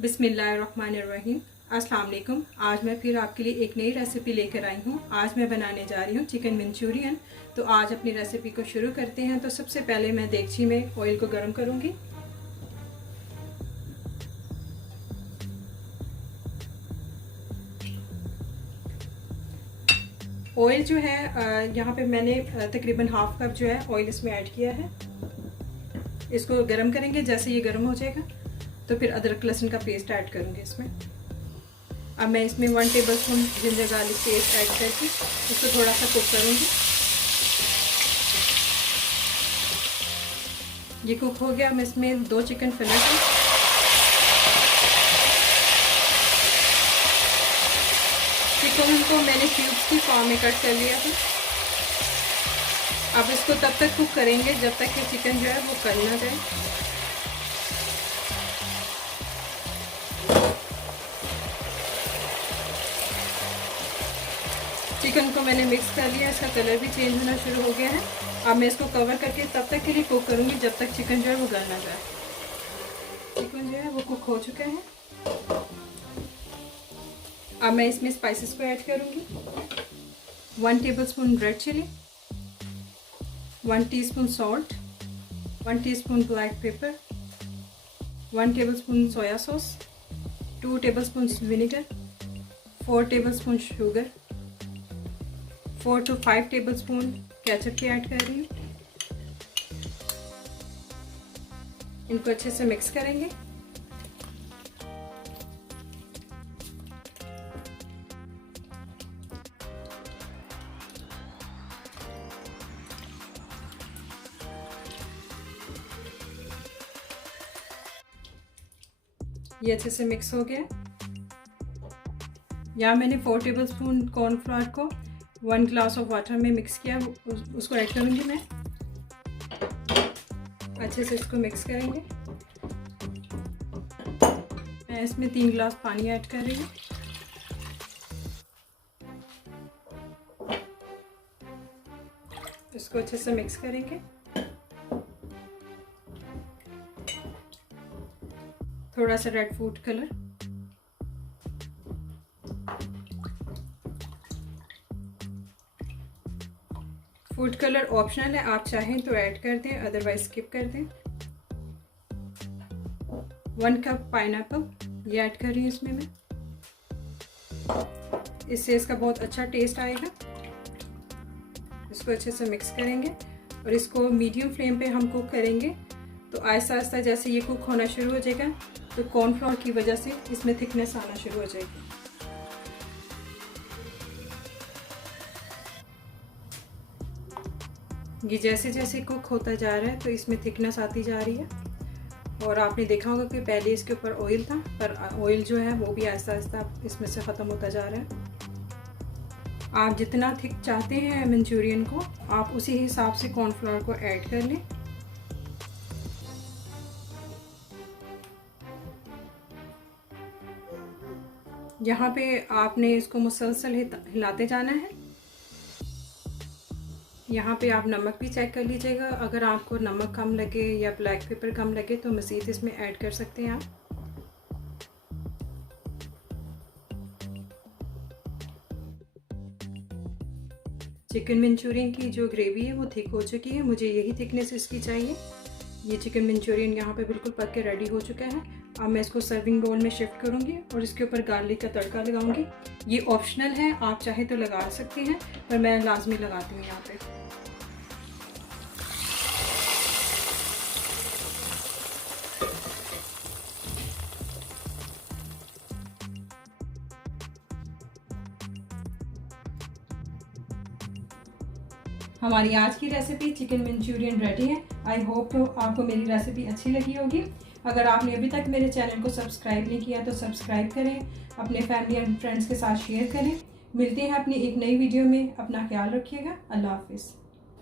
बिस्मिल्लाहिर्रहमानिर्रहीम। अस्सलाम वालेकुम। आज मैं फिर आपके लिए एक नई रेसिपी लेकर आई हूँ। आज मैं बनाने जा रही हूँ चिकन मंचूरियन। तो आज अपनी रेसिपी को शुरू करते हैं। तो सबसे पहले मैं देगची में ऑयल को गर्म करूँगी। ऑयल जो है यहाँ पे मैंने तकरीबन हाफ कप जो है ऑयल इसमें ऐड किया है। इसको गर्म करेंगे। जैसे ये गर्म हो जाएगा तो फिर अदरक लहसुन का पेस्ट ऐड करूँगी इसमें। अब मैं इसमें 1 tablespoon ginger garlic paste add करके इसको थोड़ा सा कुक करूँगी। ये कुक हो गया। मैं इसमें 2 चिकन फिलेट है। चिकन को मैंने क्यूब्स की फॉर्म में कट कर लिया था। अब इसको तब तक कुक करेंगे जब तक कि चिकन जो है वो गल ना जाए। चिकन को मैंने मिक्स कर लिया। इसका कलर भी चेंज होना शुरू हो गया है। अब मैं इसको कवर करके तब तक के लिए कुक करूँगी जब तक चिकन जो है वो गल ना जाए। चिकन जो है वो कुक हो चुका है। अब मैं इसमें स्पाइसेस को ऐड करूँगी। 1 tablespoon red chilli, 1 teaspoon salt, 1 teaspoon black pepper, 1 tablespoon soya sauce, 2 tablespoon vinegar, 4 tablespoon sugar, 4 to 5 tablespoon ketchup की ऐड कर रही हूँ। इनको अच्छे से मिक्स करेंगे। ये अच्छे से मिक्स हो गया। यहाँ मैंने 4 टेबलस्पून कॉर्नफ्लोर को 1 ग्लास ऑफ वाटर में मिक्स किया। उसको ऐड करूँगी मैं। अच्छे से इसको मिक्स करेंगे। मैं इसमें 3 ग्लास पानी ऐड कर रही हूँ। इसको अच्छे से मिक्स करेंगे। थोड़ा सा red food colour, food colour optional है, आप चाहें तो ऐड कर दें, अदरवाइज स्किप कर दें। 1 कप पाइनएप्पल ये ऐड कर रही हूँ इसमें मैं। इससे इसका बहुत अच्छा टेस्ट आएगा। इसको अच्छे से मिक्स करेंगे और इसको मीडियम फ्लेम पे हम कुक करेंगे। तो आहिस्ता आहिस्ता जैसे ये कुक होना शुरू हो जाएगा तो कॉर्नफ्लोर की वजह से इसमें थिकनेस आना शुरू हो जाएगी। ये जैसे जैसे कुक होता जा रहा है तो इसमें थिकनेस आती जा रही है। और आपने देखा होगा कि पहले इसके ऊपर ऑयल था, पर ऑयल जो है वो भी आहिस्ता आहिस्ता इसमें से ख़त्म होता जा रहा है। आप जितना थिक चाहते हैं मंचूरियन को, आप उसी हिसाब से कॉर्नफ्लोर को ऐड कर लें। यहाँ पे आपने इसको मुसलसल हिलाते जाना है। यहाँ पे आप नमक भी चेक कर लीजिएगा। अगर आपको नमक कम लगे या ब्लैक पेपर कम लगे तो मज़ीद इसमें ऐड कर सकते हैं आप। चिकन मंचूरियन की जो ग्रेवी है वो थिक हो चुकी है। मुझे यही थिकनेस इसकी चाहिए। ये चिकन मंचूरियन यहाँ पे बिल्कुल पक के रेडी हो चुका है। अब मैं इसको सर्विंग बाउल में शिफ्ट करूँगी और इसके ऊपर गार्लिक का तड़का लगाऊंगी। ये ऑप्शनल है, आप चाहे तो लगा सकते हैं, पर मैं लाजमी लगाती हूँ यहाँ पे। हमारी आज की रेसिपी चिकन मंचूरियन रेडी है। आई होप तो आपको मेरी रेसिपी अच्छी लगी होगी। अगर आपने अभी तक मेरे चैनल को सब्सक्राइब नहीं किया तो सब्सक्राइब करें, अपने फैमिली एंड फ्रेंड्स के साथ शेयर करें। मिलते हैं अपनी एक नई वीडियो में। अपना ख्याल रखिएगा। अल्लाह हाफिज़।